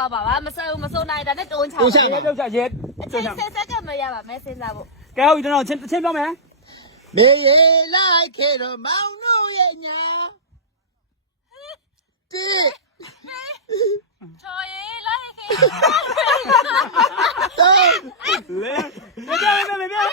ပါပါမစိုးနိုင်တာနဲ့တုံးချ တုံးချပြုတ်ချရဲ အချင်းဆက်ကမရပါမဲစဉ်းစားဖို့ ကဲဟုတ်ကျွန်တော်ချင်းပြောမယ် မေရေလိုက်ခဲ့တော့မောင်တို့ရဲ့ညာတိ ချော်ရီလိုက်ခေ တော့ လေမပြော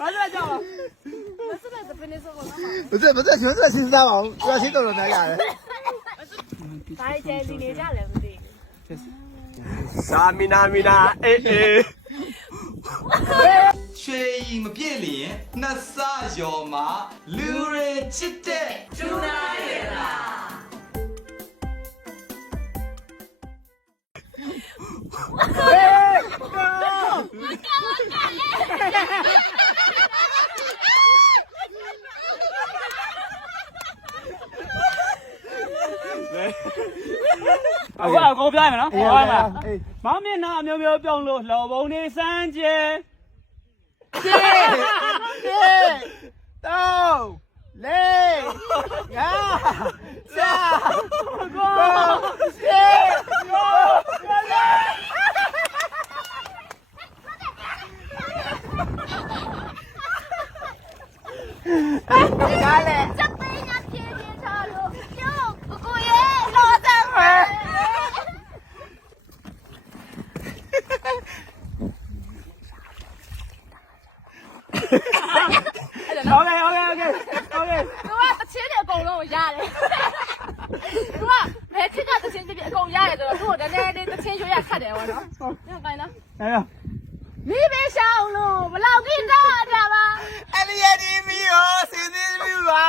ဘာလဲကြောက် မစတဲ့ပင်းနေစောကော 不是全是新三王主要新都是哪个人 ဒါကျဲစီနေကြလည်းမသိ စာမီနာအေး ရွှေရီမပြည့်လျင်နှစ်ဆရော်မှာလူရဲချစ်တဲ့ကျူနာရဲ့လားအခုအကုန်ပြမယ်နော်ဟုတ်ပါလားမောင်မျက်နှာအမျိုးမျိုးပြုံးလို့လှော်ပုံနေစမ်းကျဲတော့လေငါစာကိုစေ ဒါလည်းစပိန်ကပြင်းပြင်းချလို့ပြုတ်ကိုရဲ့လောတယ်ပဲ ဟုတ်ကဲ့သူကတချင်းတွေအကုန်လုံးရတယ်သူကဘယ်ခက်ကတချင်းပြအကုန်ရတယ်ဆိုတော့သူ့ကိုတည်းတချင်းရွှေရခတ်တယ်ဗောနော်ညကိုင်းနော် အဲ့တော့ မိဘေးရှောင်းလို့ဘလောက်ကိတာတာပါ အလီယာဒီမီယောစင်းနေပြီပါ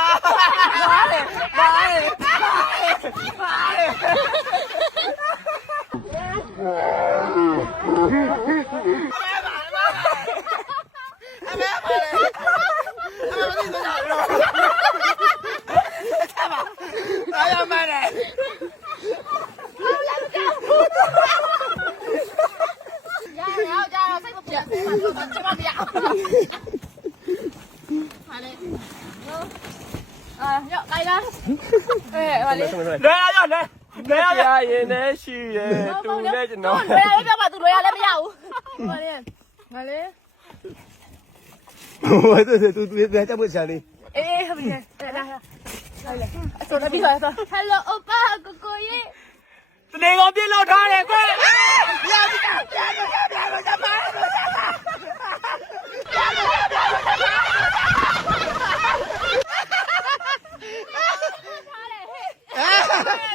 哎呀妈的！ ရကြတော့စိတ်မပြတ်စိတ်မပြတ်ဟာလေရောကိုင်းလားဟာလေ လဲရရင်လည်းရှိရဲ့တူလည်းကျွန်တော် လွယ်ရပြပါသူလွယ်ရလည်းမရဘူးဟာလေဟာလေ 我这别这么想的。 အေးဟုတ်ပြီလာဆိုတော့ပြီးသွားတော့ Hello အပကိုကိုရေ တနေကောင်ပြစ်လောက်ထားတယ်ကွ ဟ